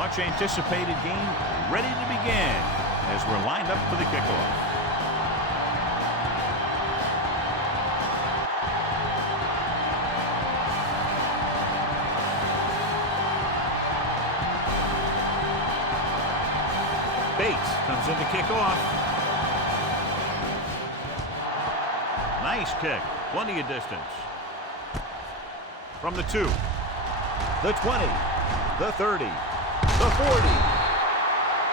much anticipated game ready to begin as we're lined up for the kickoff. Bates comes in to kick off. Nice kick. Plenty of distance. From the 2. The 20. The 30. The 40.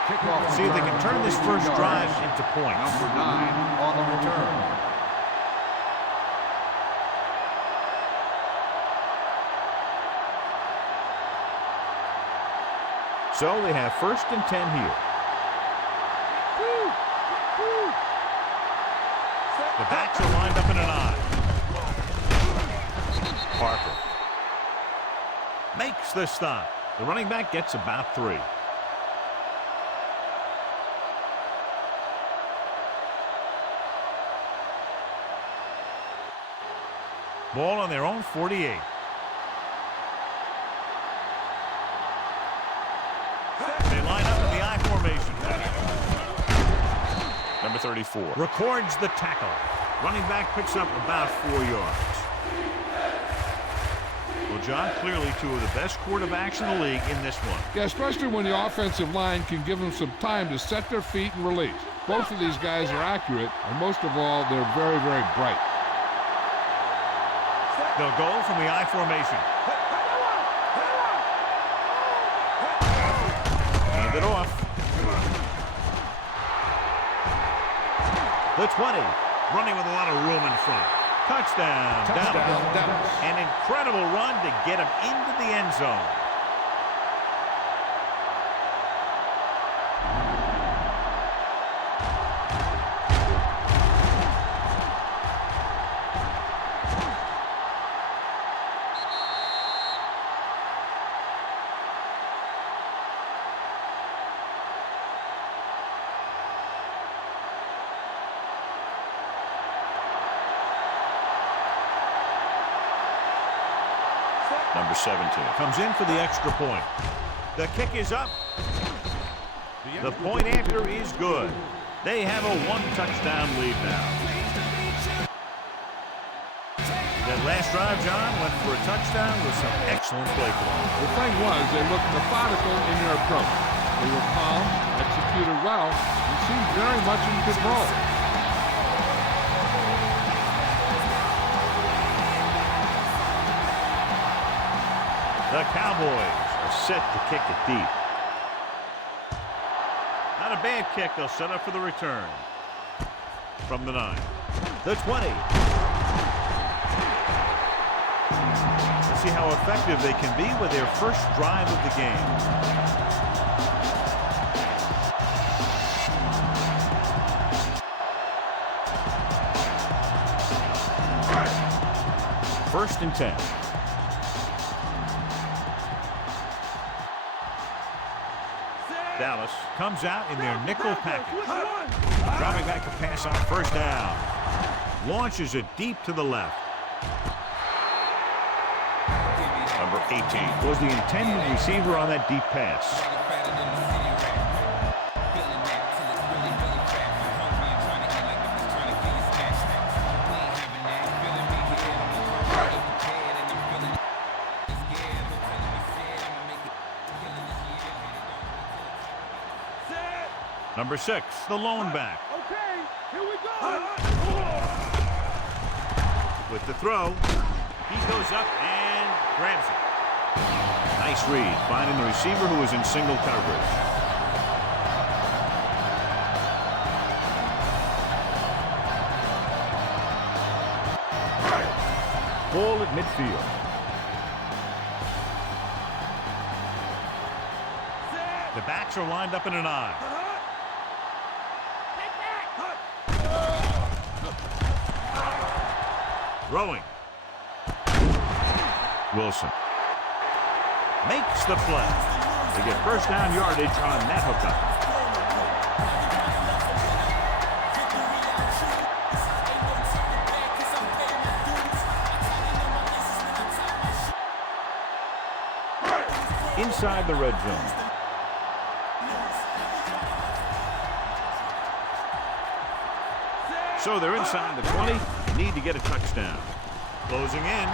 Kickoff. See if they can turn this first drive into points. Number 9 on the return. So they have 1st and 10 here. The backs are lined up in an I. Parker makes the stop. The running back gets about 3. Ball on their own 48. They line up in the I formation. Number 34 records the tackle. Running back picks up about 4 yards. Well, John, clearly 2 of the best quarterbacks in the league in this one. Yeah, especially when the offensive line can give them some time to set their feet and release. Both of these guys are accurate, and most of all, they're very, very bright. They'll go from the I formation. Hand it off. The 20. Running with a lot of room in front. Touchdown. Dallas. An incredible run to get him into the end zone. Number 17 comes in for the extra point. The kick is up. The point after is good. They have a 1-touchdown lead now. That last drive, John, went for a touchdown with some excellent play calling. The thing was, they looked methodical in their approach. They were calm, executed well, and seemed very much in control. The Cowboys are set to kick it deep. Not a bad kick. They'll set up for the return. From the 9. The 20. Let's see how effective they can be with their first drive of the game. First and 10. Dallas comes out in their nickel package. Dropping back to pass on 1st down. Launches it deep to the left. Number 18 was the intended receiver on that deep pass. Number 6, the lone back. Okay, here we go. With the throw, he goes up and grabs it. Nice read, finding the receiver who was in single coverage. Ball at midfield. The backs are lined up in an I. Throwing. Wilson makes the play. They get 1st down yardage on that hookup. Inside the red zone. So they're inside the 20. Need to get a touchdown. Closing in.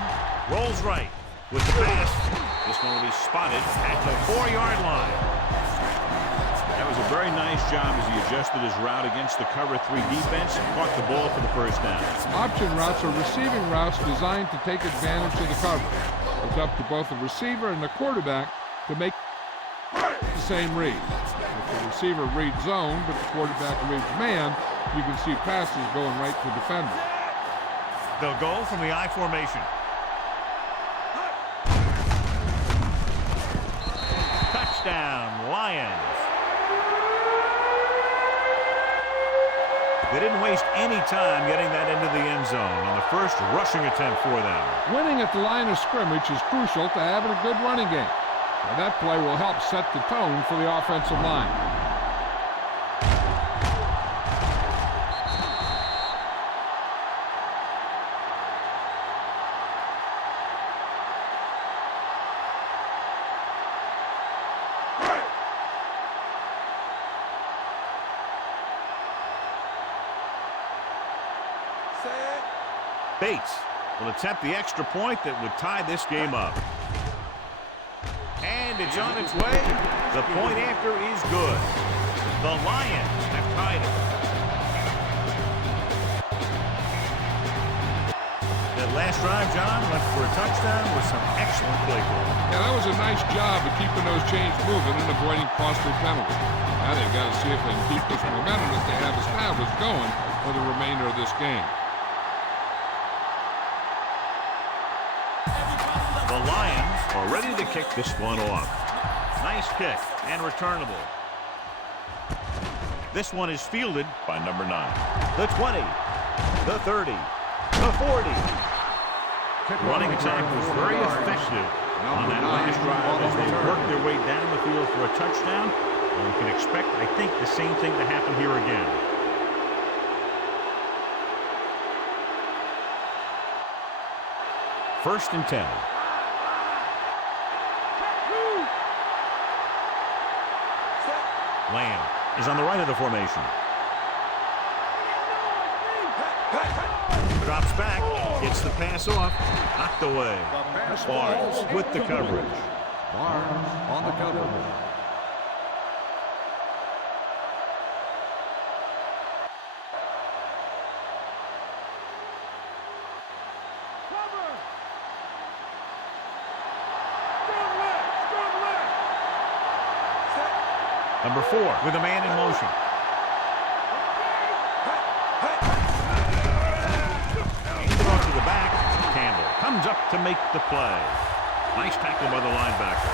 Rolls right with the pass. This one will be spotted at the 4-yard line. That was a very nice job as he adjusted his route against the cover 3 defense and caught the ball for the first down. Option routes are receiving routes designed to take advantage of the coverage. It's up to both the receiver and the quarterback to make the same read. If the receiver reads zone, but the quarterback reads man, you can see passes going right to defenders. They'll go from the I formation. Touchdown, Lions. They didn't waste any time getting that into the end zone on the first rushing attempt for them. Winning at the line of scrimmage is crucial to having a good running game. And that play will help set the tone for the offensive line. Bates will attempt the extra point that would tie this game up. And it's on its way. The point after is good. The Lions have tied it. That last drive, John, went for a touchdown with some excellent play calling. Yeah, that was a nice job of keeping those chains moving and avoiding costly penalties. Now they've got to see if they can keep this momentum that they have established going for the remainder of this game. The Lions are ready to kick this one off. Nice kick and returnable. This one is fielded by number 9. The 20, the 30, the 40. The running attack was very effective on that last drive as they worked their way down the field for a touchdown. And we can expect, I think, the same thing to happen here again. First and 10. Lamb is on the right of the formation. Drops back, gets the pass off, knocked away. Barnes with the coverage. Barnes on the coverage. Number 4 with a man in motion. Hands it off to the back. Campbell comes up to make the play. Nice tackle by the linebacker.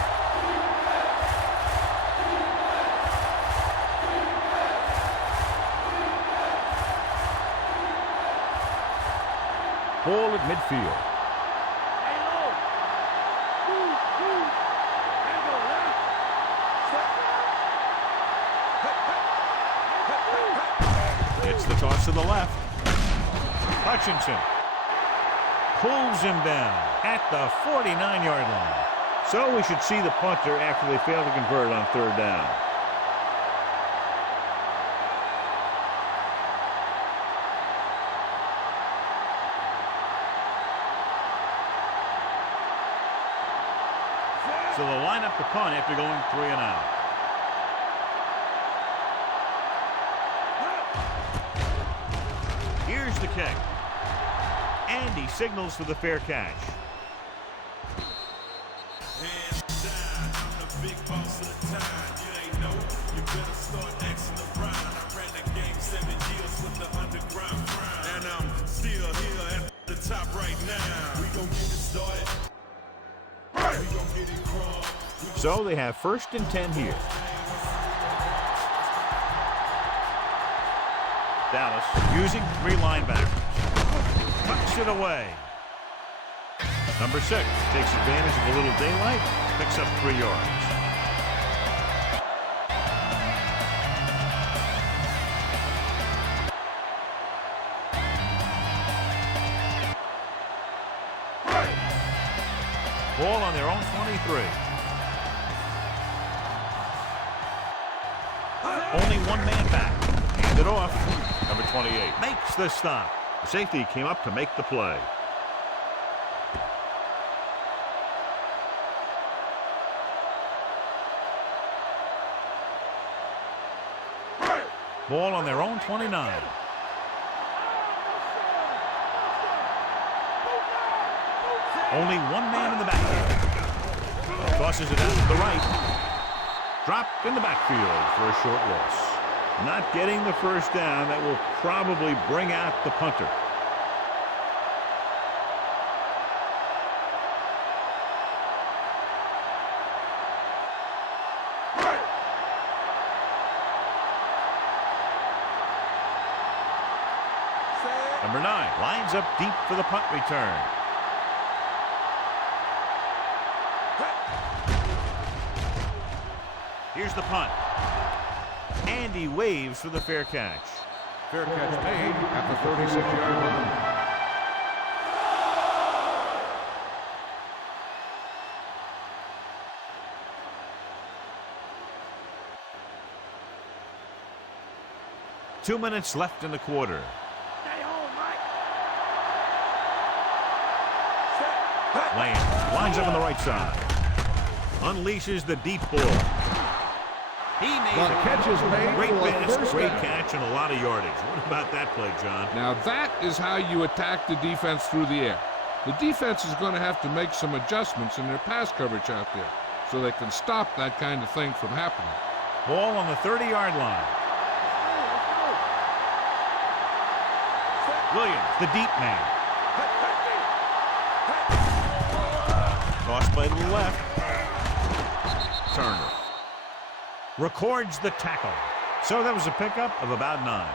Ball at midfield. It's the toss to the left. Hutchinson pulls him down at the 49-yard line. So we should see the punter after they fail to convert on 3rd down. So they'll line up the punt after going 3 and out. Here's the kick. And he signals for the fair catch. And I'm still here at the top right now. We gon' get it started. We gon' get it wrong. So they have 1st and 10 here. Dallas using 3 linebackers. Tucks it away. Number 6 takes advantage of a little daylight, picks up 3 yards. Ball on their own 23. Only one man back. And Hand it off. Number 28 makes the stop. The safety came up to make the play. Ball on their own 29. Only one man in the backfield. Tosses it out to the right. Dropped in the backfield for a short loss. Not getting the first down. That will probably bring out the punter. Number 9 lines up deep for the punt return. Here's the punt. And he waves for the fair catch. Fair catch made at the 36-yard line. Two minutes left in the quarter. Lamb lines up on the right side. Unleashes the deep ball. He made The catch is made great for a pass, first great down. catch, and a lot of yardage. What about that play, John? Now that is how you attack the defense through the air. The defense is going to have to make some adjustments in their pass coverage out there so they can stop that kind of thing from happening. Ball on the 30-yard line. Williams, the deep man. Tossed by the left. Turner records the tackle. So that was a pickup of about 9.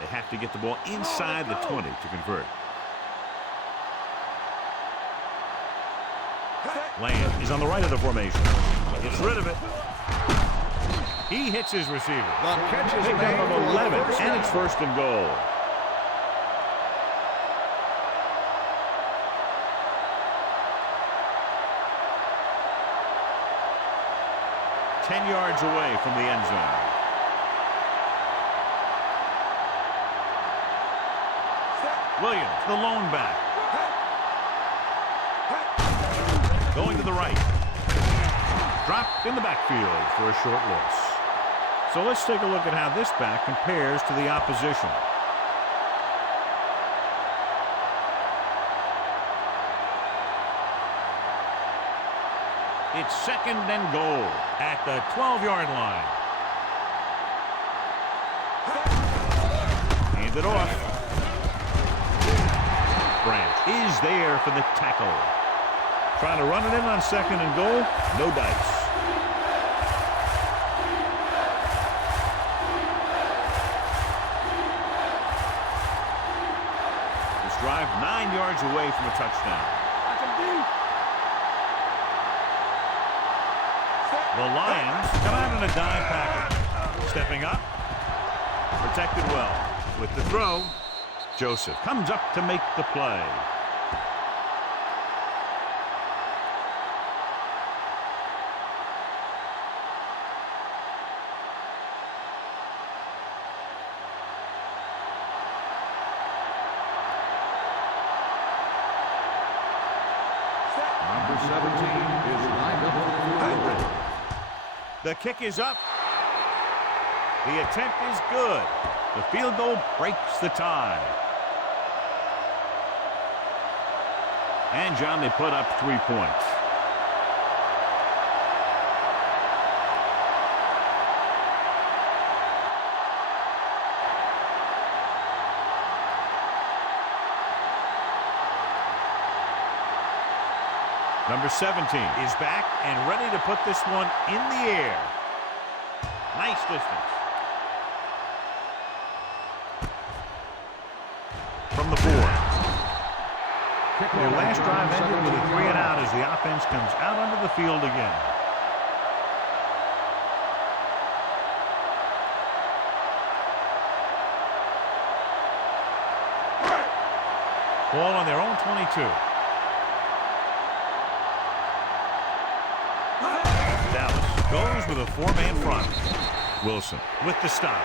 They have to get the ball inside the 20 to convert. Lamb is on the right of the formation. Gets rid of it. He hits his receiver. The catch is Pickup made of for a 11, first and down. it's 1st and goal. Ten yards away from the end zone. Williams, the lone back. Going to the right. Dropped in the backfield for a short loss. So let's take a look at how this back compares to the opposition. It's 2nd and goal at the 12-yard line. Hand it off. Branch is there for the tackle. Trying to run it in on 2nd and goal. No dice. This drive 9 yards away from a touchdown. The Lions come out in a dime package. Stepping up. Protected well. With the throw, Joseph comes up to make the play. Number 17 is lined up for the field goal. The kick is up. The attempt is good. The field goal breaks the tie. And, John, they put up 3 points. Number 17 is back and ready to put this one in the air. Nice distance. From the 4. Their last drive ended with a 3 and out as the offense comes out onto the field again. Ball on their own 22. goes with a four-man front. Wilson with the stop.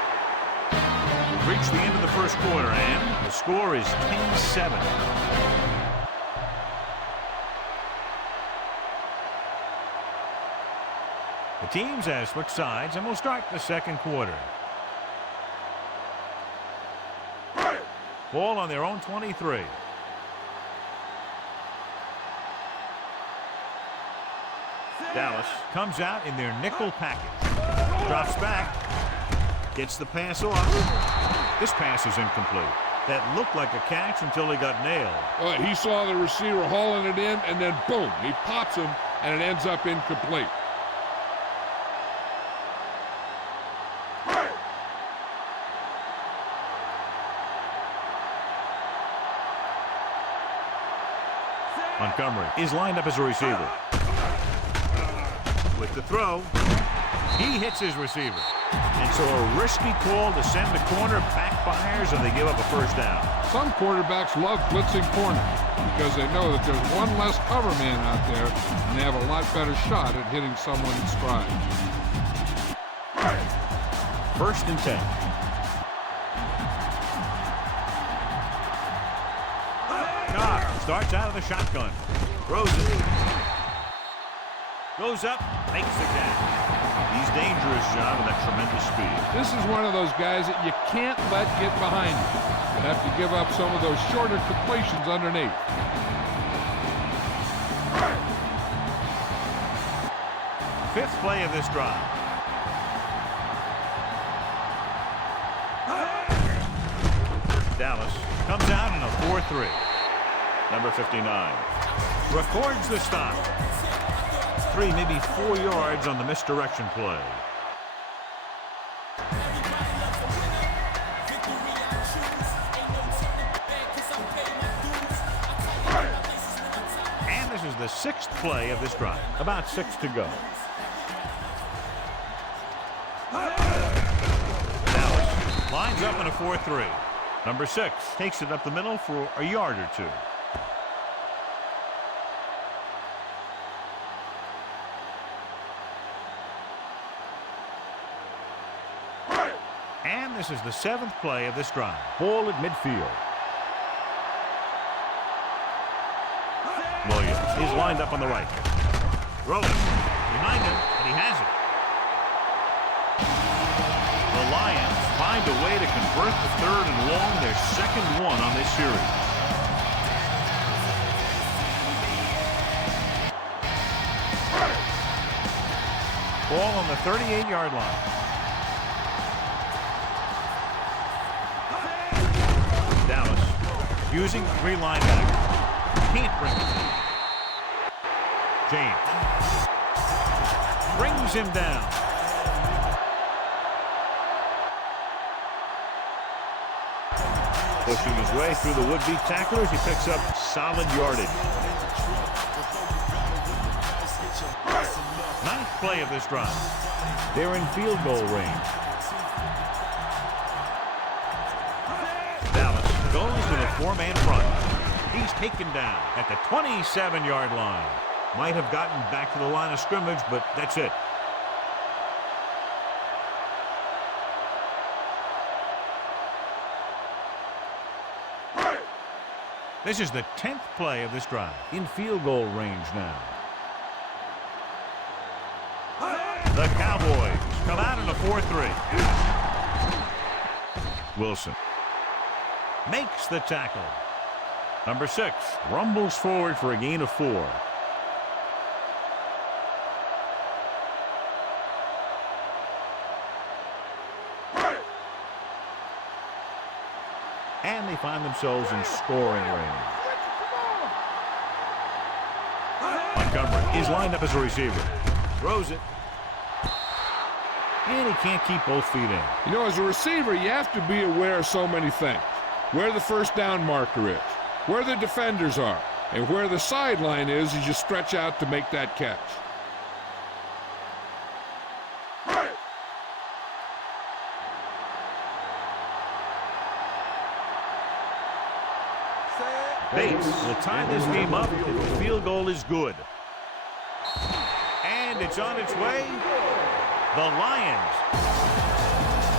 We've reached the end of the first quarter, and the score is 10-7. The teams have switched sides, and we'll start the second quarter. Ball on their own 23. Dallas comes out in their nickel package. Drops back. Gets the pass off. This pass is incomplete. That looked like a catch until he got nailed. He saw the receiver hauling it in, and then boom, he pops him, and it ends up incomplete. Montgomery is lined up as a receiver. With the throw, he hits his receiver. And so a risky call to send the corner backfires, and they give up a first down. Some quarterbacks love blitzing corners because they know that there's one less cover man out there, and they have a lot better shot at hitting someone in stride. 1st and 10. Carr starts out of the shotgun. Throws it. Goes up, makes the catch. He's dangerous, John, with that tremendous speed. This is one of those guys that you can't let get behind you. You have to give up some of those shorter completions underneath. Fifth play of this drive. Dallas comes out in a 4-3. Number 59 records the stop. 3, maybe 4 yards on the misdirection play. And this is the 6th play of this drive. About 6 to go. Dallas lines up in a 4-3. Number 6 takes it up the middle for a yard or 2. And this is the 7th play of this drive. Ball at midfield. Williams is lined up on the right. Rolling behind him, and he has it. The Lions find a way to convert the 3rd and long, their 2nd one on this series. Ball on the 38-yard line. Dallas using 3 linebackers. Can't bring it. James brings him down. Pushing his way through the would-be tacklers, he picks up solid yardage. 9th play of this drive. They're in field goal range. Dallas goes with a 4-man front. He's taken down at the 27-yard line. Might have gotten back to the line of scrimmage, but that's it. This is the 10th play of this drive. In field goal range now. The Cowboys come out in a 4-3. Wilson makes the tackle. Number 6 rumbles forward for a gain of 4. And they find themselves in scoring range. Montgomery is lined up as a receiver. Throws it. And he can't keep both feet in. You know, as a receiver, you have to be aware of so many things. Where the first down marker is, where the defenders are, and where the sideline is as you stretch out to make that catch. Bates will tie this game up if the field goal is good. And it's on its way. The Lions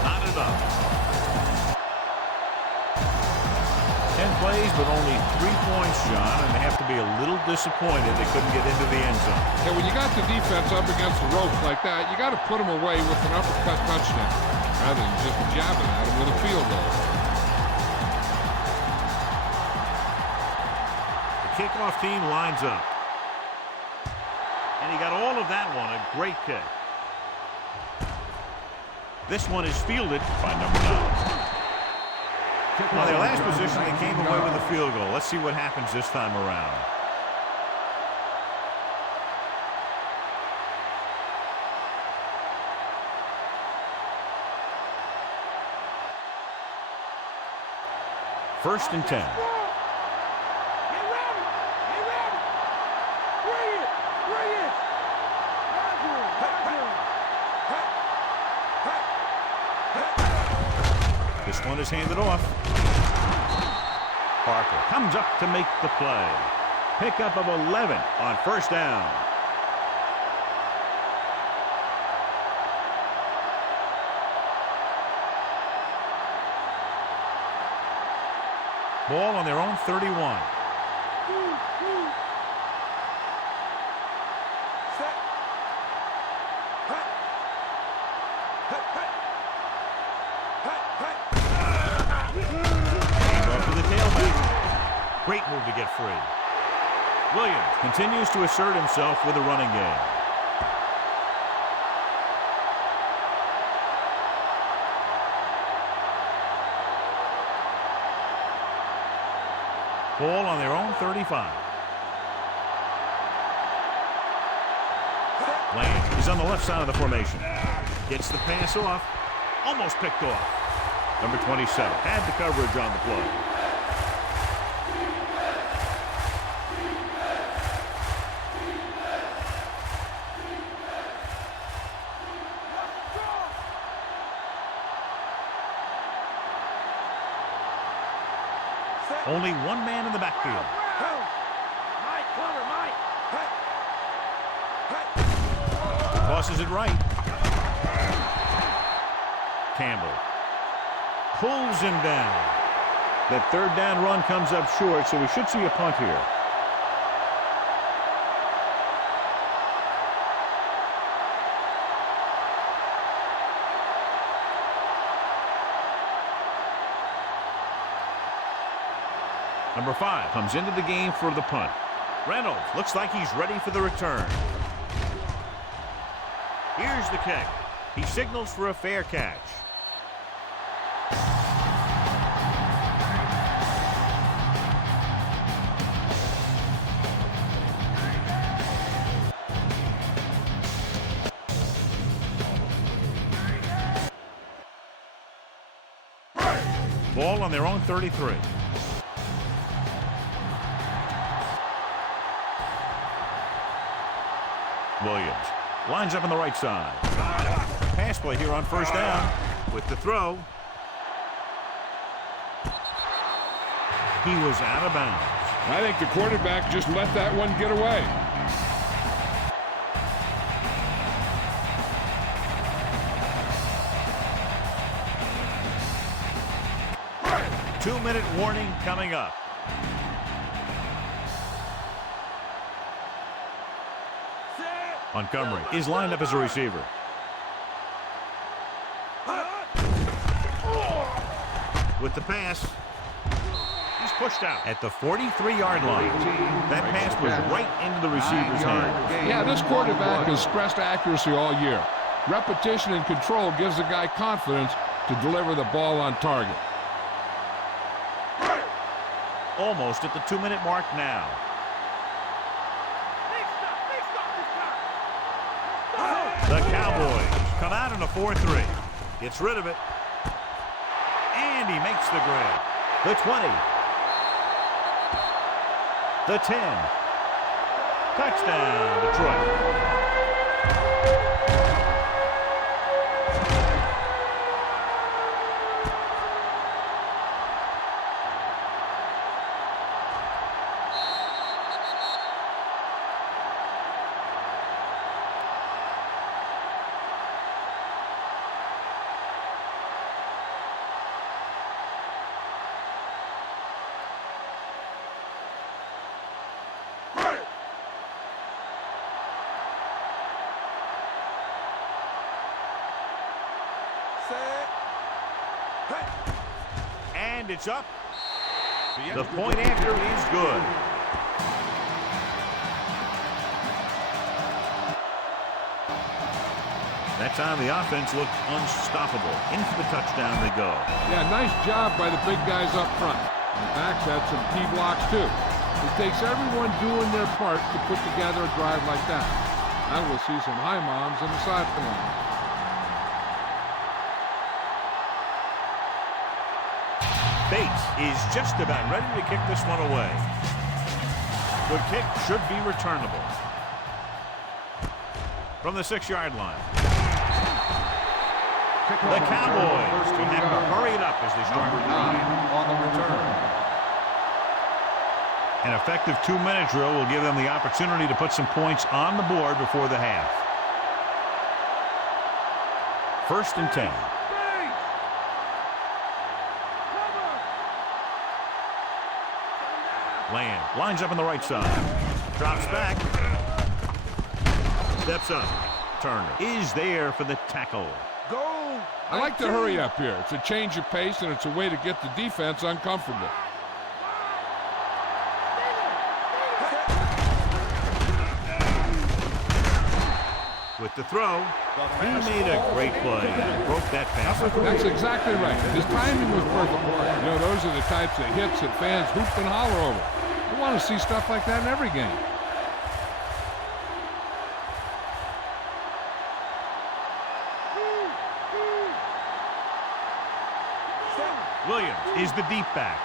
knotted up. 10 plays, but only 3 points, John, and they have to be a little disappointed they couldn't get into the end zone. Yeah, when you got the defense up against the ropes like that, you got to put them away with an uppercut touchdown rather than just jabbing at them with a field goal. The kickoff team lines up. And he got all of that one, a great kick. This one is fielded by number 9. On their last position, they came away with a field goal. Let's see what happens this time around. First and 10. Get ready! Get ready! Bring it! Bring it! This one is handed off. Parker comes up to make the play. Pickup of 11 on first down. Ball on their own 31. Great move to get free. Williams continues to assert himself with a running game. Ball on their own 35. Land is on the left side of the formation. Gets the pass off. Almost picked off. Number 27 had the coverage on the play. Only one man in the backfield. Mike, cover, Mike. Tosses it right. Campbell pulls him down. That third down run comes up short, so we should see a punt here. Number 5 comes into the game for the punt. Reynolds looks like he's ready for the return. Here's the kick. He signals for a fair catch. Ball on their own 33. Williams lines up on the right side. Pass play here on first down with the throw. He was out of bounds. I think the quarterback just let that one get away. Two-minute warning coming up. Montgomery is lined up as a receiver. With the pass, he's pushed out at the 43-yard line. That pass was right into the receiver's hand. Yeah, this quarterback has stressed accuracy all year. Repetition and control gives the guy confidence to deliver the ball on target. Almost at the 2-minute mark now. The Cowboys come out in a 4-3. Gets rid of it. And he makes the grab. The 20. The 10. Touchdown, Detroit. And it's up. The point after is good. That time the offense looked unstoppable. Into the touchdown they go. Yeah, nice job by the big guys up front. The backs had some key blocks too. It takes everyone doing their part to put together a drive like that. Now we'll see some high moms on the sideline. Bates is just about ready to kick this one away. The kick should be returnable. From the 6-yard line. The Cowboys will have to hurry it up as they start Number 9 on the return. An effective 2-minute drill will give them the opportunity to put some points on the board before the half. 1st and 10. Land lines up on the right side. Drops back. Steps up. Turner is there for the tackle. Go. I like to hurry up here. It's a change of pace, and it's a way to get the defense uncomfortable. With the throw, he made a great play and broke that pass. That's exactly right. His timing was perfect. You know, those are the types of hits that fans hoop and holler over. We want to see stuff like that in every game. Williams is the deep back.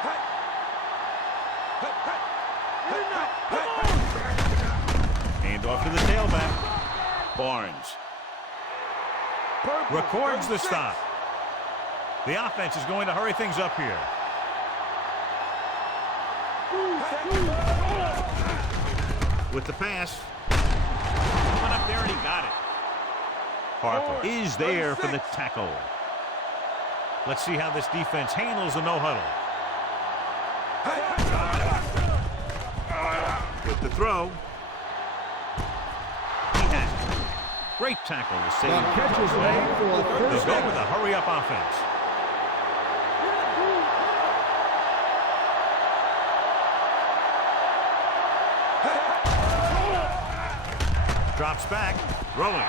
Hand off to the tailback. Barnes records the stop. The offense is going to hurry things up here. With the pass. Went up there and he got it. Harper is there for the tackle. Let's see how this defense handles the no-huddle. With the throw. He has it. Great tackle to save. Catches made for They first go down. with a hurry-up offense. Drops back, throwing.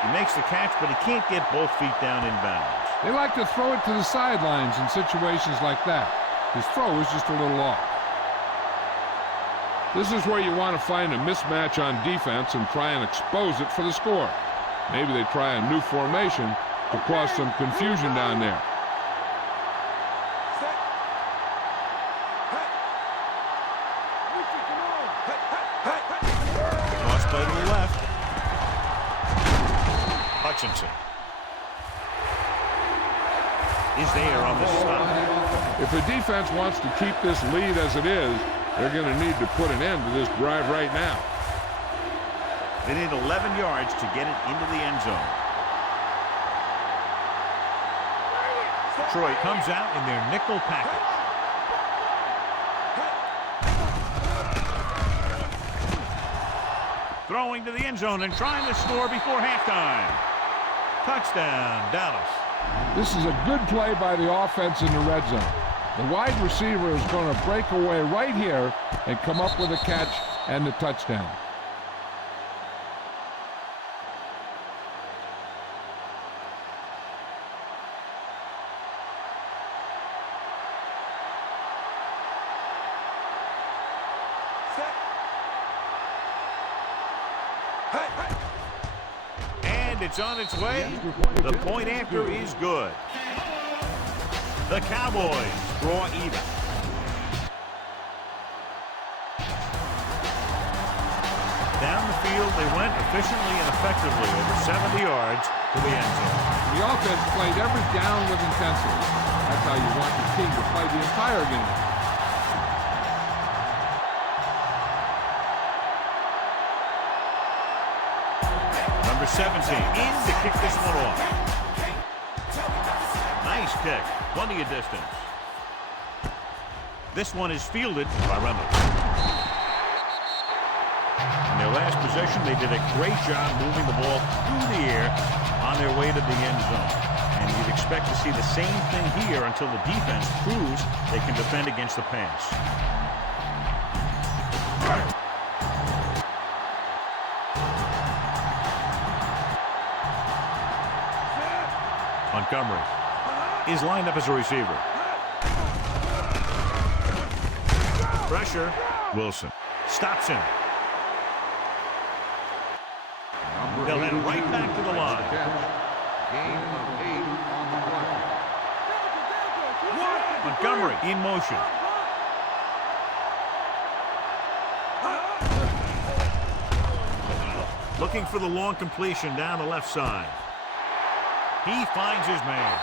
He makes the catch, but he can't get both feet down in bounds. They like to throw it to the sidelines in situations like that. His throw is just a little off. This is where you want to find a mismatch on defense and try and expose it for the score. Maybe they try a new formation to cause some confusion down there. Cross play to the left. Hutchinson is there on the stop. If the defense wants to keep this lead as it is, they're going to need to put an end to this drive right now. They need 11 yards to get it into the end zone. Detroit comes out in their nickel package. Throwing to the end zone and trying to score before halftime. Touchdown, Dallas. This is a good play by the offense in the red zone. The wide receiver is going to break away right here and come up with a catch and the touchdown. And it's on its way. The point after is good. The Cowboys draw even. Down the field they went efficiently and effectively over 70 yards to the end zone. The offense played every down with intensity. That's how you want your team to play the entire game. Number 17 in to kick this one off. Nice kick. Plenty of distance. This one is fielded by Reynolds. In their last possession, they did a great job moving the ball through the air on their way to the end zone. And you'd expect to see the same thing here until the defense proves they can defend against the pass. Montgomery is lined up as a receiver. Pressure. Wilson stops him. They'll head right back to the line. Gain of 8 on the play. Montgomery in motion. Looking for the long completion down the left side. He finds his man.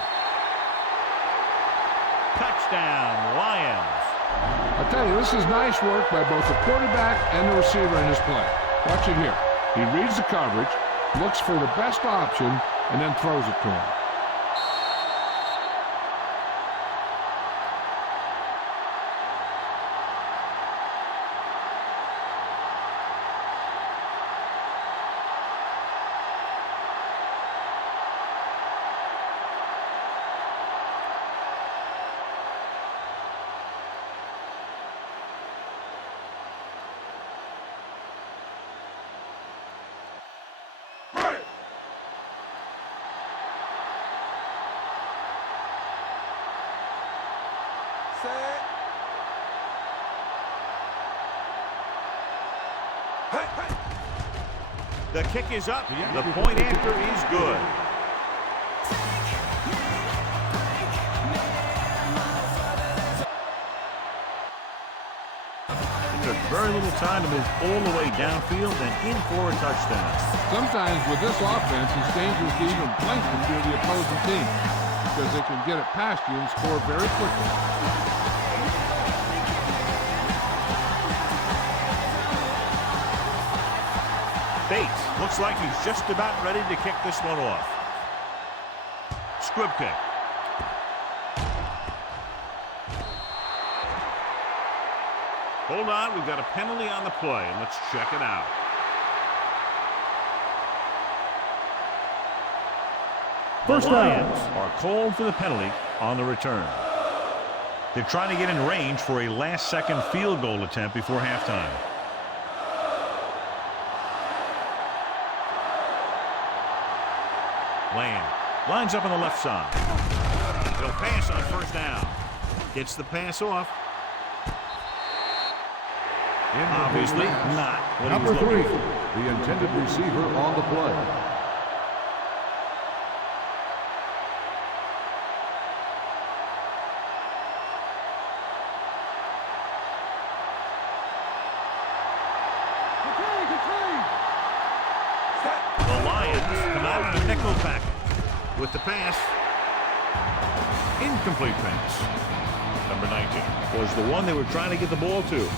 Touchdown, Lions. I tell you, this is nice work by both the quarterback and the receiver in this play. Watch it here. He reads the coverage, looks for the best option, and then throws it to him. Set. The kick is up. The point after is good. It took very little time to move all the way downfield and in for a touchdown. Sometimes with this offense, it's dangerous to even blink if you're the opposing team, because they can get it past you and score very quickly. Bates looks like he's just about ready to kick this one off. Squib kick. Hold on, we've got a penalty on the play, and let's check it out. First The down. Lions are called for the penalty on the return. They're trying to get in range for a last-second field goal attempt before halftime. Lamb lines up on the left side. He'll pass on first down. Gets the pass off. Obviously not what he Number was 3, looking for. the intended receiver on the play. The Lions come out in a nickel package with the pass. Incomplete pass. Number 19 was the one they were trying to get the ball to.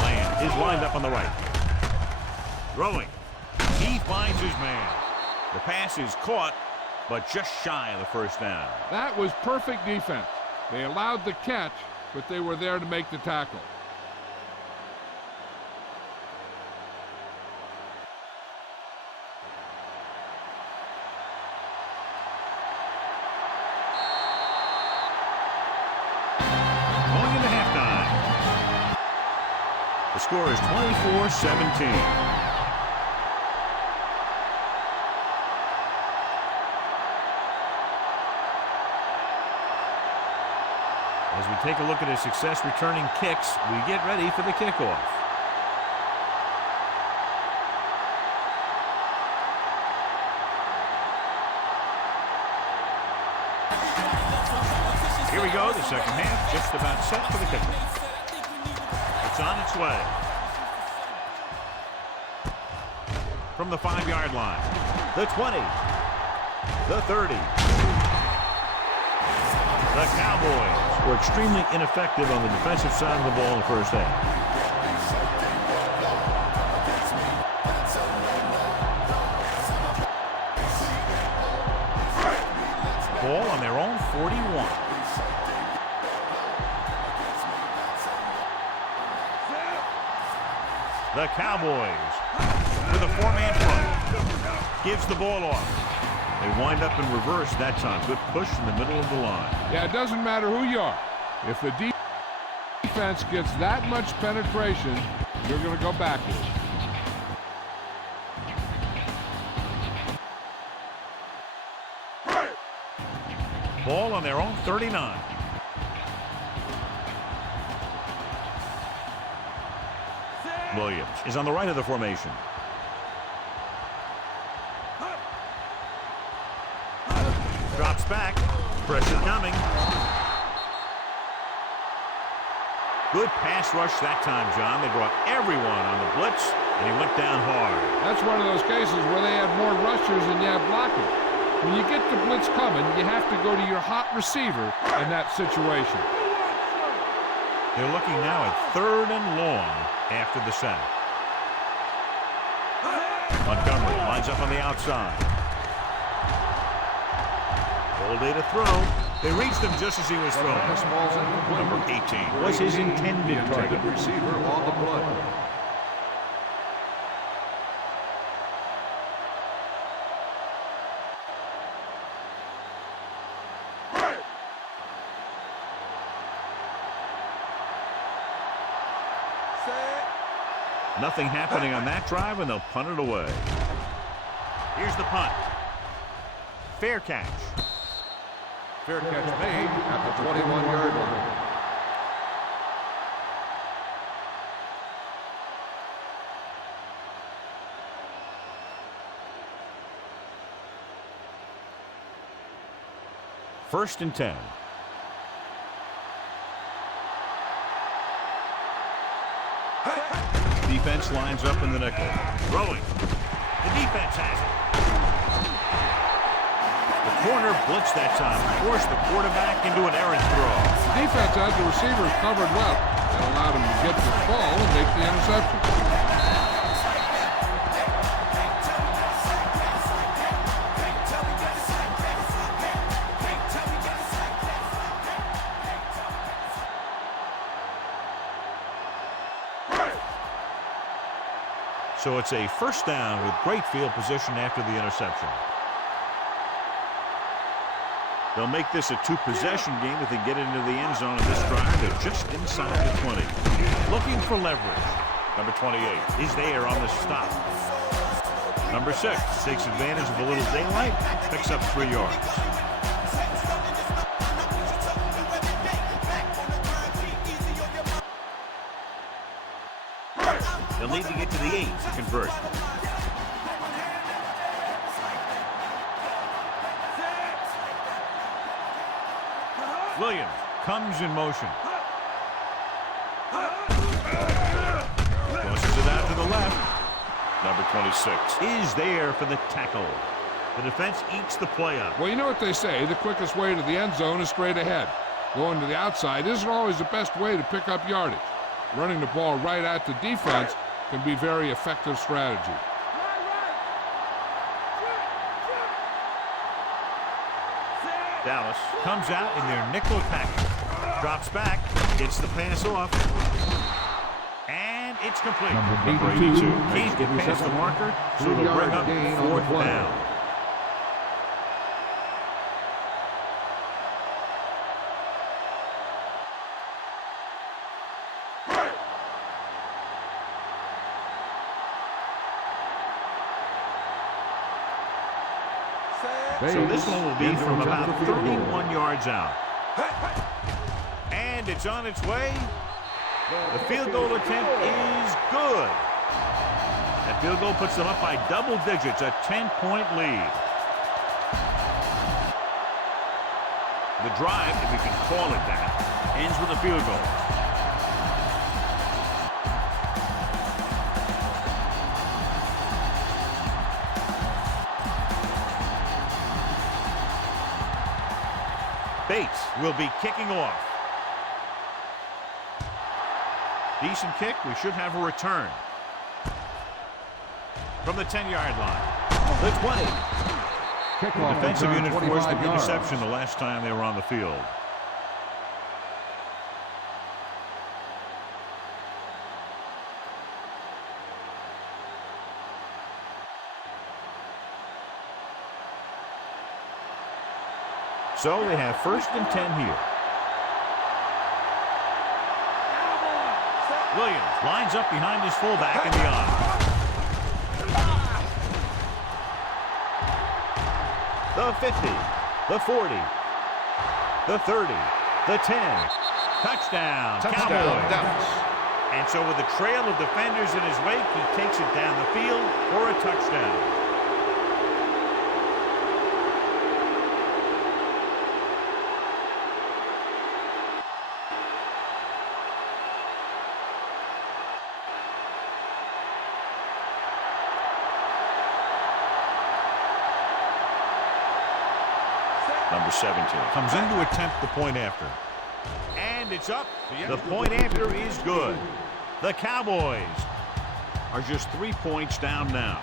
Lamb is lined up on the right. Throwing. He finds his man. The pass is caught, but just shy of the first down. That was perfect defense. They allowed the catch, but they were there to make the tackle. Going into halftime. The score is 24-17. As we take a look at his success returning kicks, we get ready for the kickoff. Here we go, the second half, just about set for the kickoff. It's on its way. From the 5-yard line, the 20, the 30. The Cowboys were extremely ineffective on the defensive side of the ball in the first half. Ball on their own 41. The Cowboys with a four-man front. Gives the ball off. They wind up in reverse that time. Good push in the middle of the line. Yeah, it doesn't matter who you are. If the defense gets that much penetration, you're going to go backwards. Ball on their own 39. Williams is on the right of the formation. Drops back. Pressure coming. Good pass rush that time, John. They brought everyone on the blitz, and he went down hard. That's one of those cases where they have more rushers than you have blockers. When you get the blitz coming, you have to go to your hot receiver in that situation. They're looking now at 3rd and long after the sack. Montgomery lines up on the outside. All day to throw. They reached him just as he was throwing. Number 18 was his intended target. Receiver on the play. Nothing happening on that drive, and they'll punt it away. Here's the punt. Fair catch. Fair catch made at the 21-yard line. First and 10. Defense lines up in the nickel. Throwing. The defense has it. The corner blitzed that time. Forced the quarterback into an errant throw. The defense has the receivers covered well. That allowed him to get the ball and make the interception. So it's a first down with great field position after the interception. They'll make this a two-possession game if they get into the end zone in this drive. They're just inside the 20. Looking for leverage. Number 28 is there on the stop. Number 6 takes advantage of a little daylight, picks up 3 yards. They'll need to get to the 8 to convert. Williams comes in motion. Crosses it out to the left. Number 26 is there for the tackle. The defense eats the play up. Well, you know what they say, the quickest way to the end zone is straight ahead. Going to the outside isn't always the best way to pick up yardage. Running the ball right at the defense can be very effective strategy. Dallas comes out in their nickel package. Drops back, gets the pass off. And it's complete. Number 82 can't get past the marker, so it'll bring up 4th down. So this one will be from about 31 yards out. And it's on its way. The field goal attempt is good. That field goal puts them up by double digits, a 10-point lead. The drive, if you can call it that, ends with a field goal. Bates will be kicking off. Decent kick. We should have a return. From the 10-yard line. The 20. Kickoff Defensive return, unit 25 forced an yards. interception the last time they were on the field. So they have 1st and 10 here. Williams lines up behind his fullback in the eye. The 50, the 40, the 30, the 10. Touchdown, Cowboys. Dallas. And so with a trail of defenders in his wake, he takes it down the field for a touchdown. Number 17 comes in to attempt the point after. And it's up. The point after is good. The Cowboys are just 3 points down now.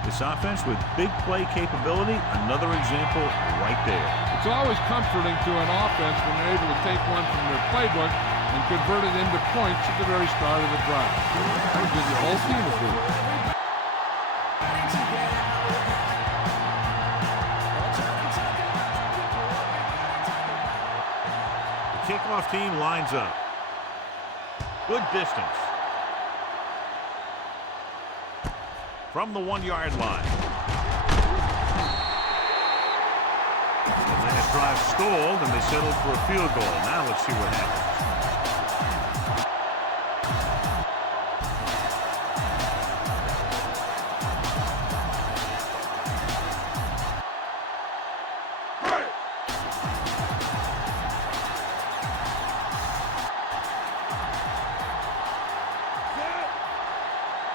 This offense with big play capability, another example right there. It's always comforting to an offense when they're able to take one from their playbook and convert it into points at the very start of the drive. That'll give the whole team a boost. Kickoff team lines up. Good distance. From the 1-yard line. The last drive stalled and they settled for a field goal. Now let's see what happens.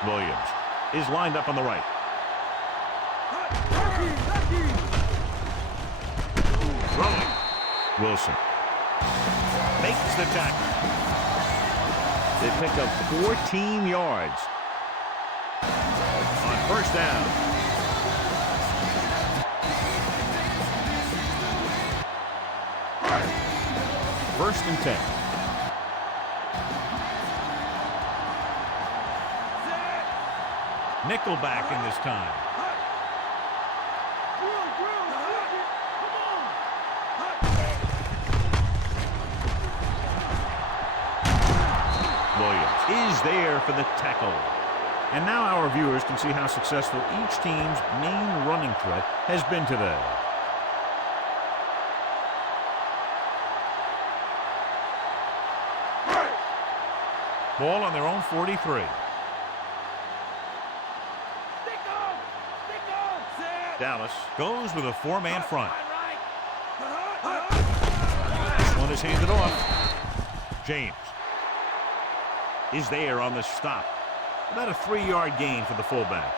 Williams is lined up on the right. Throwing. Wilson makes the tackle. They pick up 14 yards on 1st down. First and 10. Nickelback in this time. Williams is there for the tackle. And now our viewers can see how successful each team's main running threat has been today. Ball on their own 43. Dallas goes with a 4-man front. This one is handed off. James is there on the stop. About a 3-yard gain for the fullback.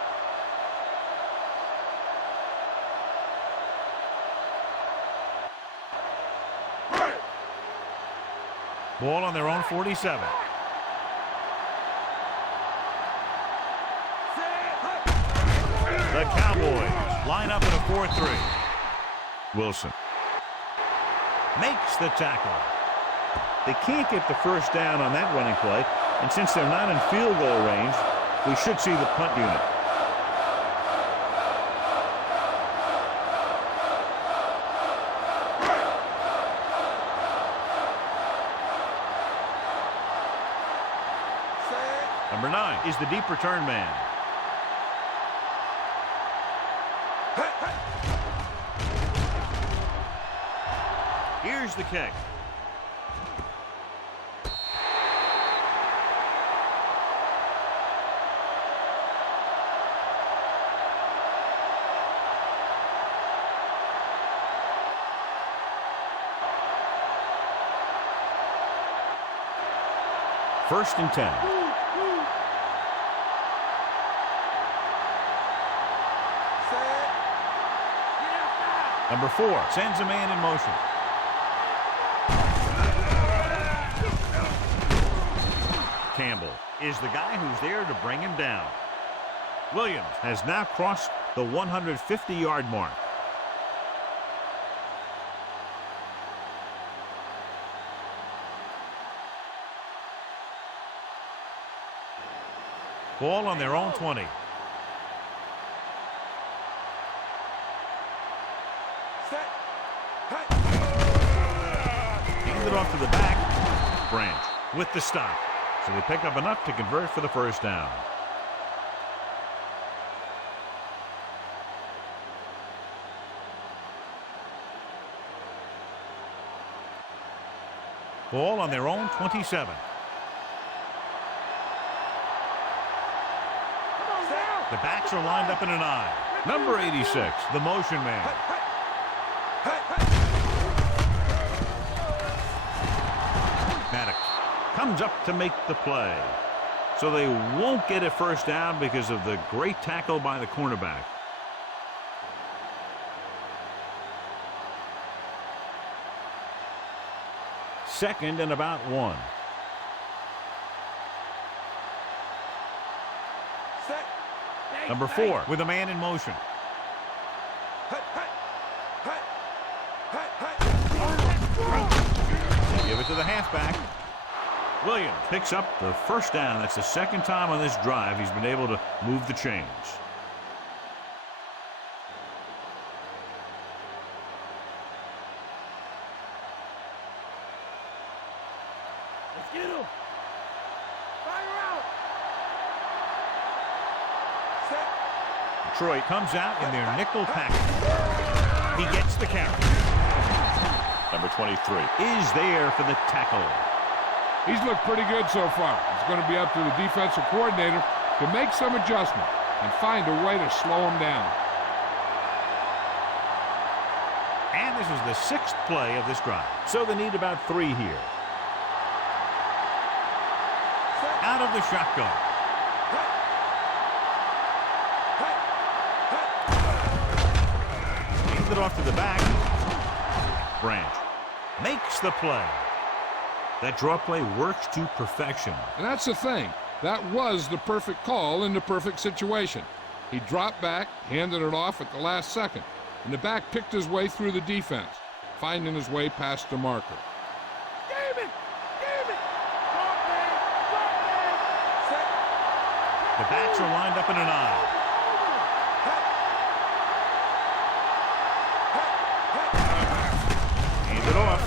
Ball on their own 47. The Cowboys line up in a 4-3. Wilson makes the tackle. They can't get the first down on that running play, and since they're not in field goal range, we should see the punt unit. Number 9 is the deep return man. Here's the kick. First and 10. Number 4 sends a man in motion. Campbell is the guy who's there to bring him down. Williams has now crossed the 150-yard mark. Ball on their own 20. Hand it off to the back. Branch with the stop. So they pick up enough to convert for the first down. Ball on their own 27. The backs are lined up in an I. Number 86, the motion man. Maddox comes up to make the play. So they won't get a first down because of the great tackle by the cornerback. Second and about 1. Number 4 with a man in motion. They give it to the halfback. Williams picks up the first down. That's the second time on this drive he's been able to move the chains. Let's get him. Fire out. Detroit comes out in their nickel package. He gets the carry. Number 23 is there for the tackle. He's looked pretty good so far. It's going to be up to the defensive coordinator to make some adjustment and find a way to slow him down. And this is the 6th play of this drive. So they need about 3 here. Out of the shotgun. Hands it off to the back. Branch makes the play. That draw play works to perfection. And that's the thing. That was the perfect call in the perfect situation. He dropped back, handed it off at the last second, and the back picked his way through the defense, finding his way past the marker. The backs are lined up in an I. Hand it off.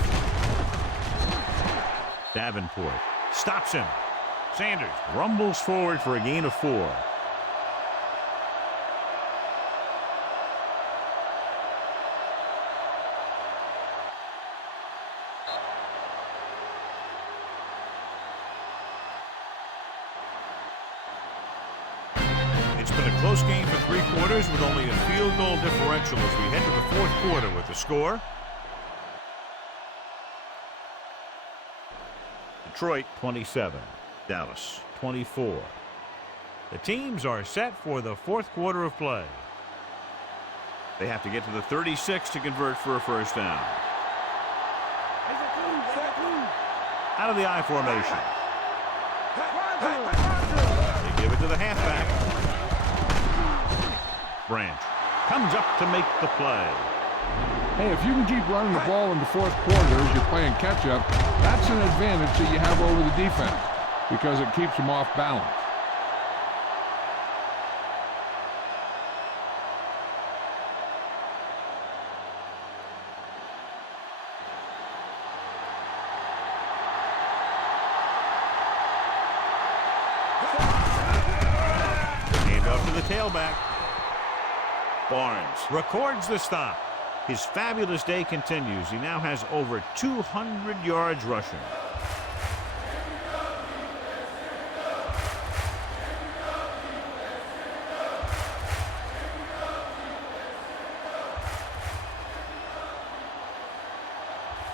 Davenport stops him. Sanders rumbles forward for a gain of 4. It's been a close game for 3 quarters with only a field goal differential as we head to the 4th quarter with the score. Detroit 27, Dallas 24. The teams are set for the 4th quarter of play. They have to get to the 36 to convert for a first down. Out of the I formation. They give it to the halfback. Branch comes up to make the play. Hey, if you can keep running the ball in the 4th quarter as you're playing catch-up, that's an advantage that you have over the defense because it keeps them off balance. Hand off to the tailback. Barnes records the stop. His fabulous day continues. He now has over 200 yards rushing.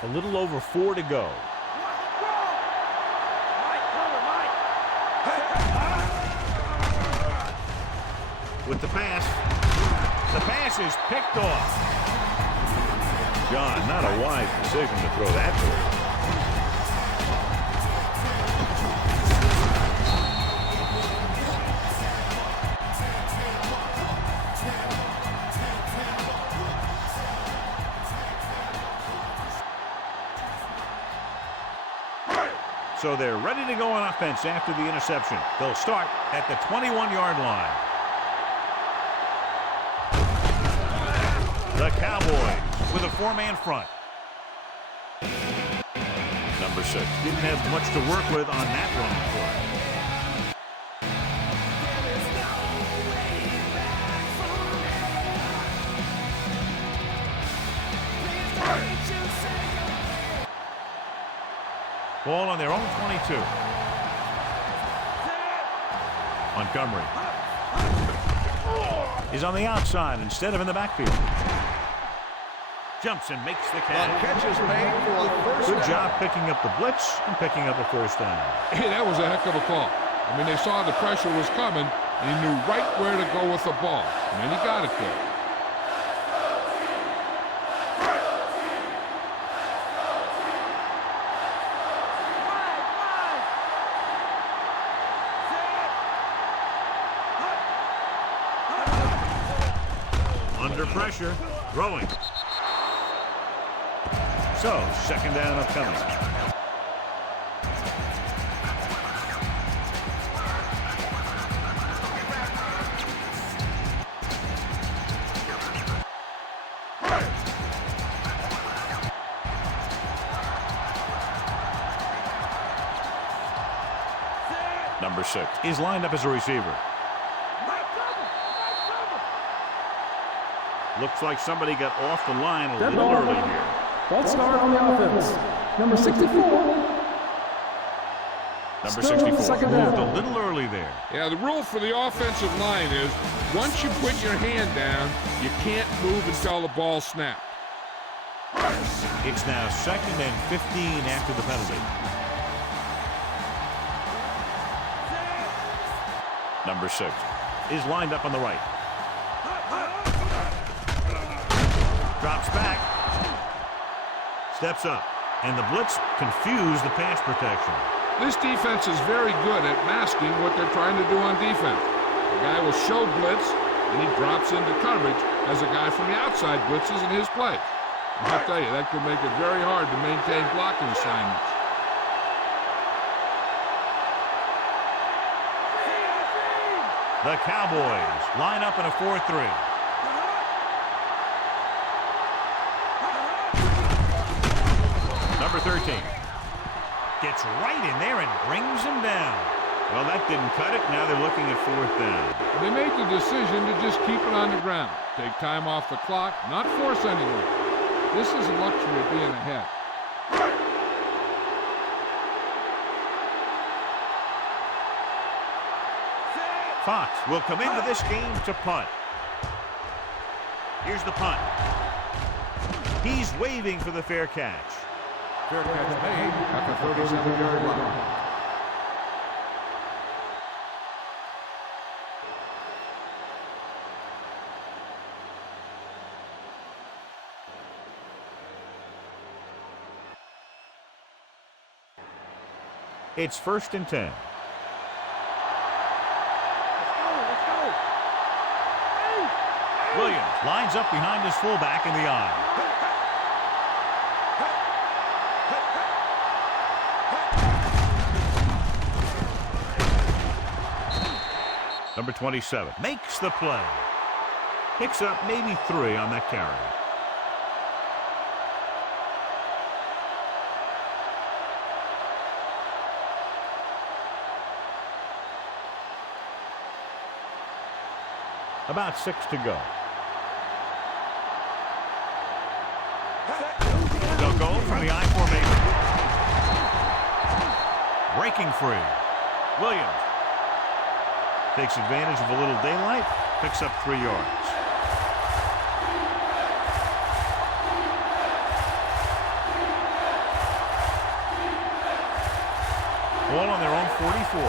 A little over 4 to go. With the pass is picked off. John, not a wise decision to throw that to him. so they're ready to go on offense after the interception. They'll start at the 21-yard line. The Cowboys with a 4-man front. Number 6 didn't have much to work with on that running play. Ball on their own 22. Montgomery is on the outside instead of in the backfield. Jumps and makes the catch. The catch is made for a first Good down. job picking up the blitz and picking up a first down. Hey, that was a heck of a call. I mean, they saw the pressure was coming, and he knew right where to go with the ball. And he got it there. Under pressure, throwing. So, second down upcoming. Number 6 is lined up as a receiver. Looks like somebody got off the line a little early here. False start on the offense. Number 64. Number Still 64 second moved down. a little early there. Yeah, the rule for the offensive line is once you put your hand down, you can't move until the ball snapped. It's now 2nd and 15 after the penalty. Number 6 is lined up on the right. Drops back. Steps up. And the blitz confused the pass protection. This defense is very good at masking what they're trying to do on defense. The guy will show blitz, and he drops into coverage as a guy from the outside blitzes in his place. And I'll tell you, that could make it very hard to maintain blocking assignments. The Cowboys line up in a 4-3. Number 13 gets right in there and brings him down. Well, that didn't cut it. Now they're looking at 4th down. They made the decision to just keep it on the ground. Take time off the clock, not force anything. This is a luxury of being ahead. Fox will come into this game to punt. Here's the punt. He's waving for the fair catch. Fair catch made at the 37-yard line. It's 1st and 10. Williams lines up behind his fullback in the eye. Number 27 makes the play. Picks up maybe 3 on that carry. About 6 to go. They'll go from the I formation. Breaking free. Williams takes advantage of a little daylight, picks up 3 yards. Ball on their own 44.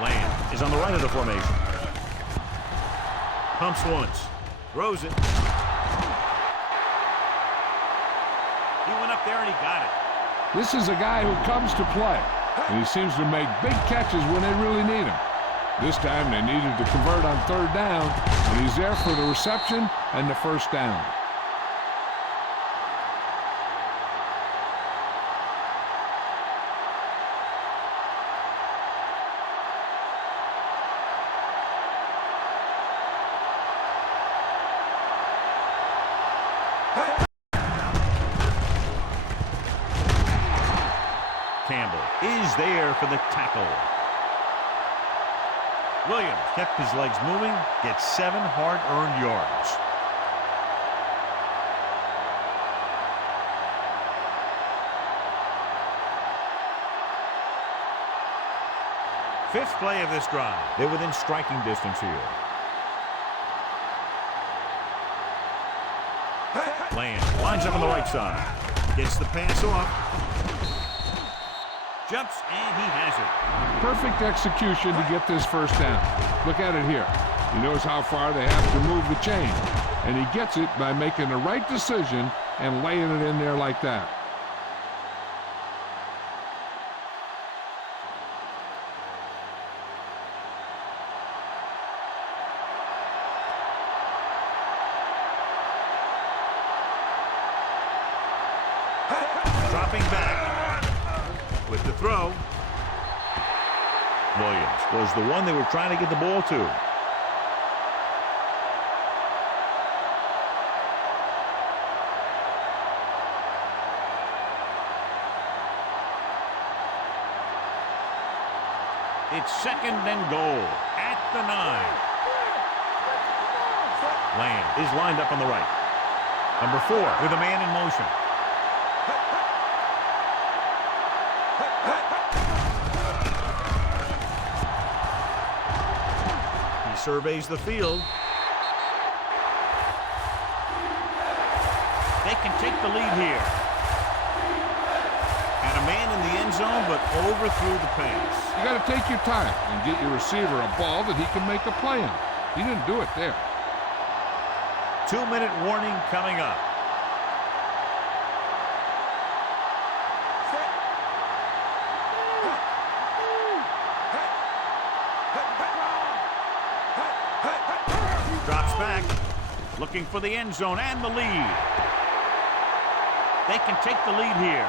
Lamb is on the right of the formation. Pumps once. Throws it. He went up there and he got it. This is a guy who comes to play, and he seems to make big catches when they really need him. This time they needed to convert on 3rd down, and he's there for the reception and the first down. is there for the tackle. Williams kept his legs moving, gets 7 hard-earned yards. Fifth play of this drive. They're within striking distance here. Land lines up on the right side. Gets the pass off. Jumps, and he has it. Perfect execution to get this first down. Look at it here. He knows how far they have to move the chain, and he gets it by making the right decision and laying it in there like that. Dropping back with the throw. Williams was the one they were trying to get the ball to. It's 2nd and goal at the 9. Lamb is lined up on the right. Number 4 with a man in motion. Surveys the field. They can take the lead here. And a man in the end zone, but overthrew the pass. You got to take your time and get your receiver a ball that he can make a play on. He didn't do it there. 2-minute warning coming up. Drops back, looking for the end zone and the lead. They can take the lead here.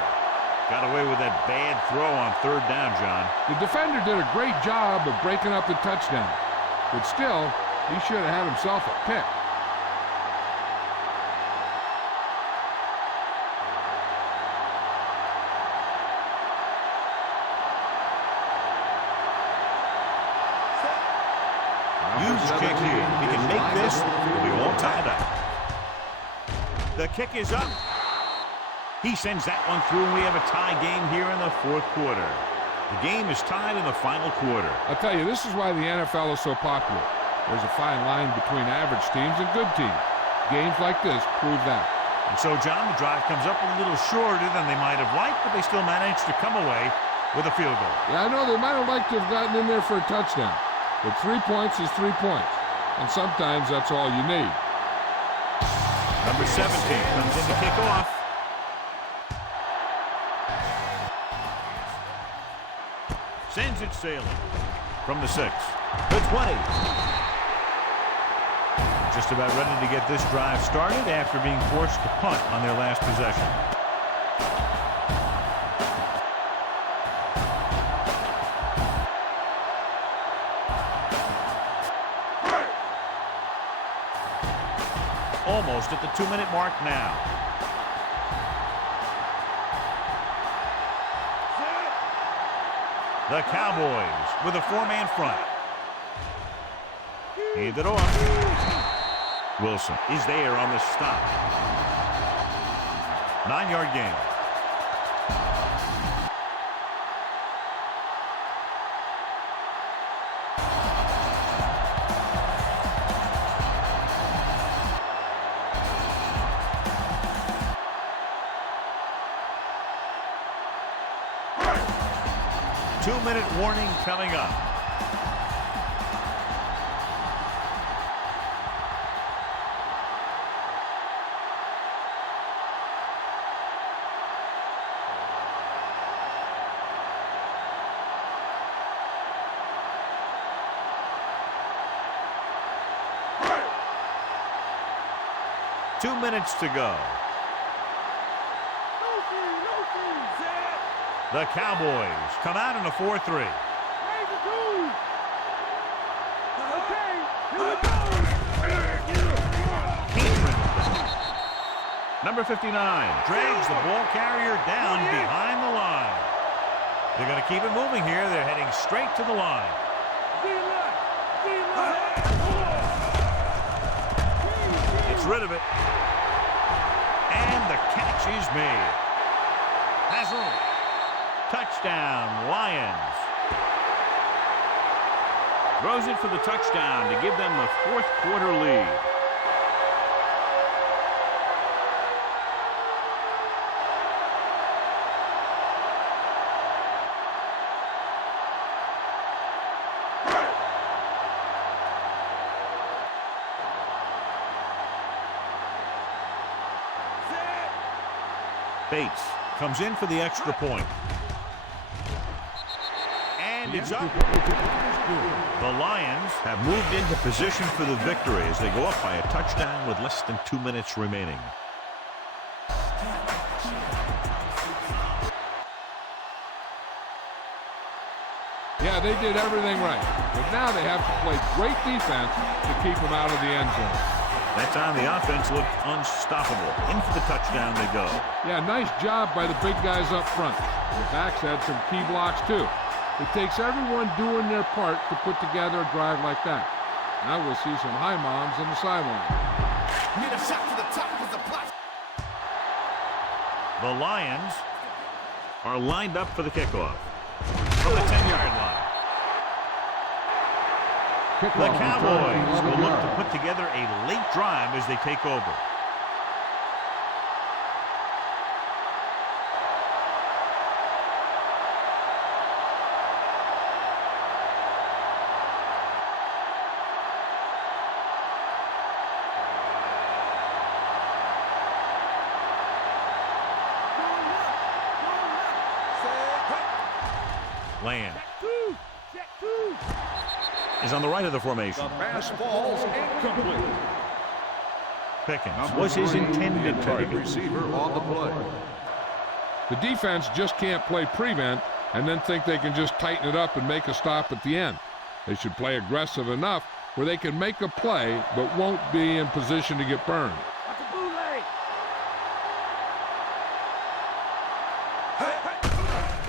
Got away with that bad throw on 3rd down, John. The defender did a great job of breaking up the touchdown, but still, he should have had himself a pick. Huge kick here. He can make this. It'll be all tied up. The kick is up. He sends that one through, and we have a tie game here in the 4th quarter. The game is tied in the final quarter. I'll tell you, this is why the NFL is so popular. There's a fine line between average teams and good teams. Games like this prove that. And so, John, the drive comes up a little shorter than they might have liked, but they still managed to come away with a field goal. Yeah, I know they might have liked to have gotten in there for a touchdown. But 3 points is 3 points, and sometimes that's all you need. Number 17 comes in to kick off. Sends it sailing from the 6. The 20. Just about ready to get this drive started after being forced to punt on their last possession. Almost at the 2-minute mark now. The Cowboys with a 4-man front. Hand it off. Wilson is there on the stop. 9-yard gain. Two-minute warning coming up. Two minutes to go. The Cowboys come out in a 4-3. Number 59 drags the ball carrier down behind the line. They're going to keep it moving here. They're heading straight to the line. Gets rid of it. And the catch is made. Has room. Touchdown, Lions. Throws it for the touchdown to give them the fourth quarter lead. Bates comes in for the extra point. And it's up. The Lions have moved into position for the victory as they go up by a touchdown with less than 2 minutes remaining. Yeah, they did everything right. But now they have to play great defense to keep them out of the end zone. That time the offense looked unstoppable. In for the touchdown they go. Yeah, nice job by the big guys up front. The backs had some key blocks too. It takes everyone doing their part to put together a drive like that. Now we'll see some high moms on the sideline. Need a shot to the top with the plus. The Lions are lined up for the kickoff from the 10-yard line. The Cowboys will look to put together a late drive as they take over. Land is on the right of the formation. The pass falls incomplete. Pickens was his intended target. Receiver on the play. The defense just can't play prevent and then think they can just tighten it up and make a stop at the end. They should play aggressive enough where they can make a play but won't be in position to get burned.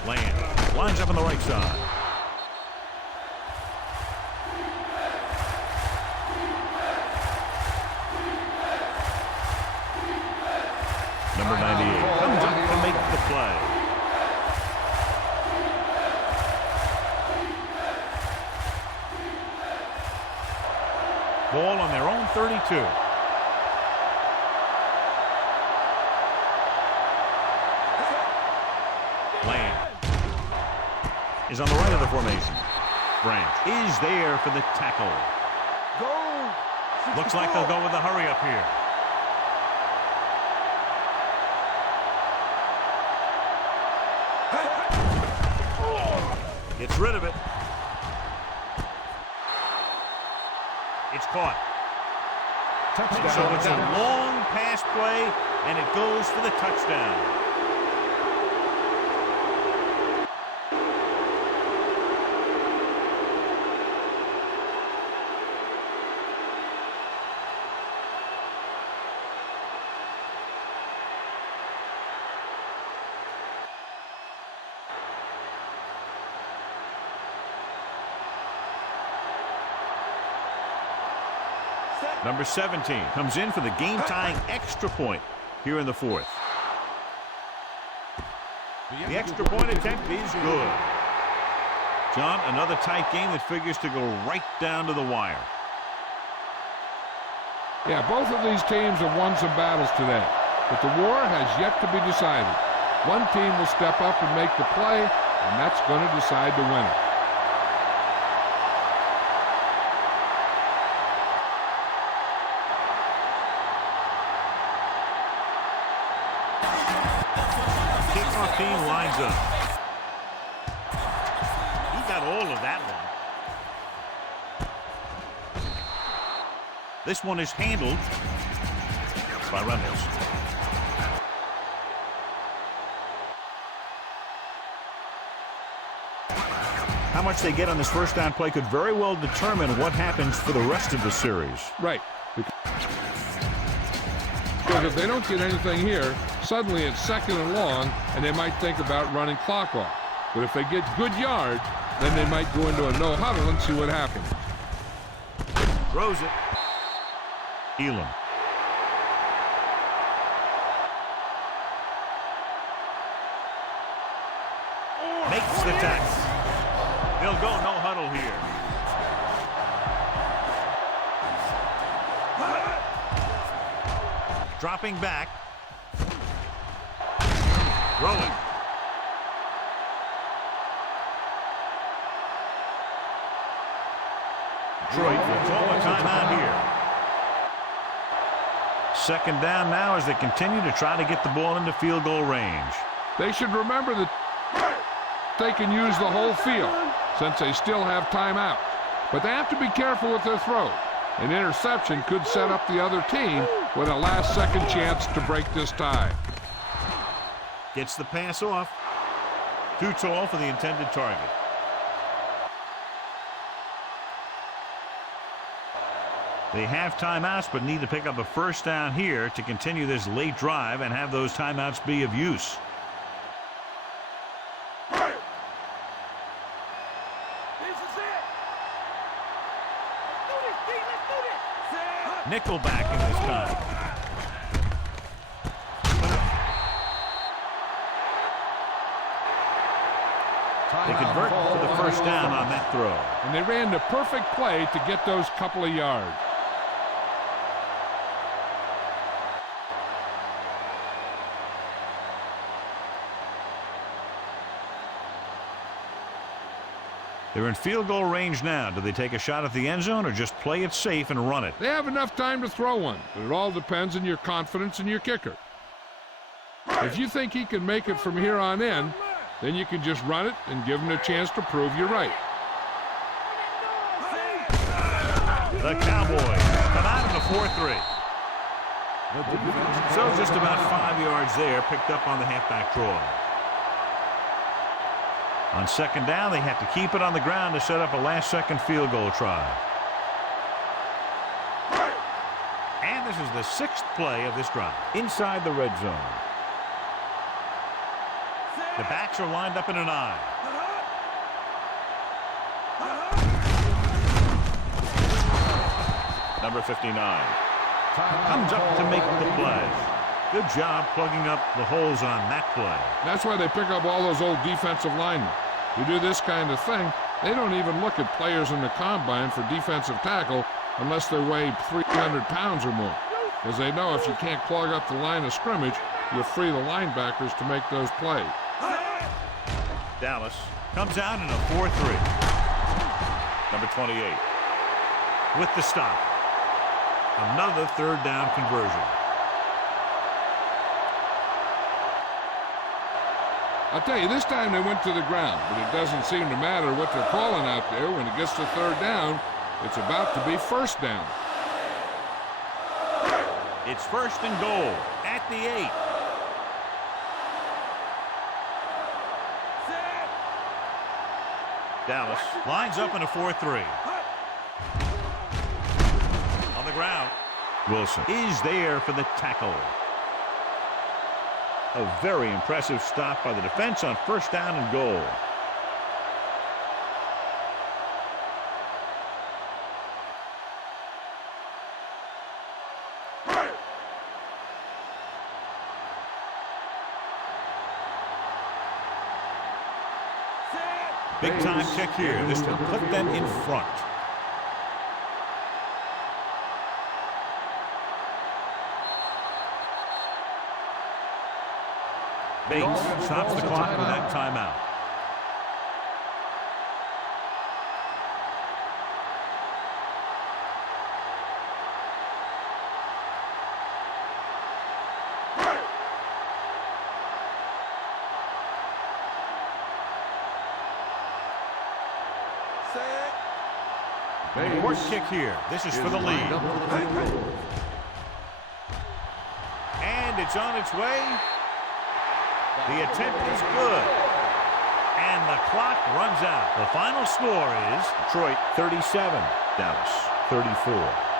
Land lines up on the right side. Number 98 comes up to make the play. Ball on their own 32. Land is on the right of the formation. Branch is there for the tackle. Looks like they'll go with a hurry up here. Gets rid of it. It's caught. Touchdown. So it's a long pass play, and it goes for the touchdown. Number 17 comes in for the game-tying extra point here in the fourth. The extra point attempt is good. John, another tight game that figures to go right down to the wire. Yeah, both of these teams have won some battles today, but the war has yet to be decided. One team will step up and make the play, and that's going to decide the winner. Kickoff team lines up. He got all of that one. This one is handled by Reynolds. How much they get on this first down play could very well determine what happens for the rest of the series. Right. Because if they don't get anything here, suddenly it's second and long, and they might think about running clock off. But if they get good yards, then they might go into a no huddle and see what happens. Throws it. Elam. Makes the tackle. They'll go no huddle here. Dropping back. Throwing. Detroit will call a timeout here. Second down now as they continue to try to get the ball into field goal range. They should remember that they can use the whole field since they still have timeouts. But they have to be careful with their throws. An interception could set up the other team with a last-second chance to break this tie. Gets the pass off. Too tall for the intended target. They have timeouts but need to pick up a first down here to continue this late drive and have those timeouts be of use. Nickel backing this time. They convert for the first down on that throw. And they ran the perfect play to get those couple of yards. They're in field goal range now. Do they take a shot at the end zone or just play it safe and run it? They have enough time to throw one, but it all depends on your confidence in your kicker. If you think he can make it from here on in, then you can just run it and give him a chance to prove you're right. The Cowboys come out in the 4-3. So just about 5 yards there, picked up on the halfback draw. On second down, they have to keep it on the ground to set up a last-second field goal try. And this is the 6th play of this drive. Inside the red zone. The backs are lined up in an I. Number 59 comes up to make the play. Good job plugging up the holes on that play. That's why they pick up all those old defensive linemen. Who do this kind of thing, they don't even look at players in the combine for defensive tackle unless they weigh 300 pounds or more. Because they know if you can't clog up the line of scrimmage, you'll free the linebackers to make those plays. Dallas comes out in a 4-3. Number 28 with the stop. Another third down conversion. I'll tell you, this time they went to the ground, but it doesn't seem to matter what they're calling out there. When it gets to third down, it's about to be first down. It's first and goal at the 8. Dallas lines up in a 4-3. On the ground, Wilson is there for the tackle. A very impressive stop by the defense on first down and goal. Big time kick here. This will put them in front. Bates stops the clock with that timeout. Short kick here. This is for the lead. And it's on its way. The attempt is good. And the clock runs out. The final score is Detroit 37, Dallas 34.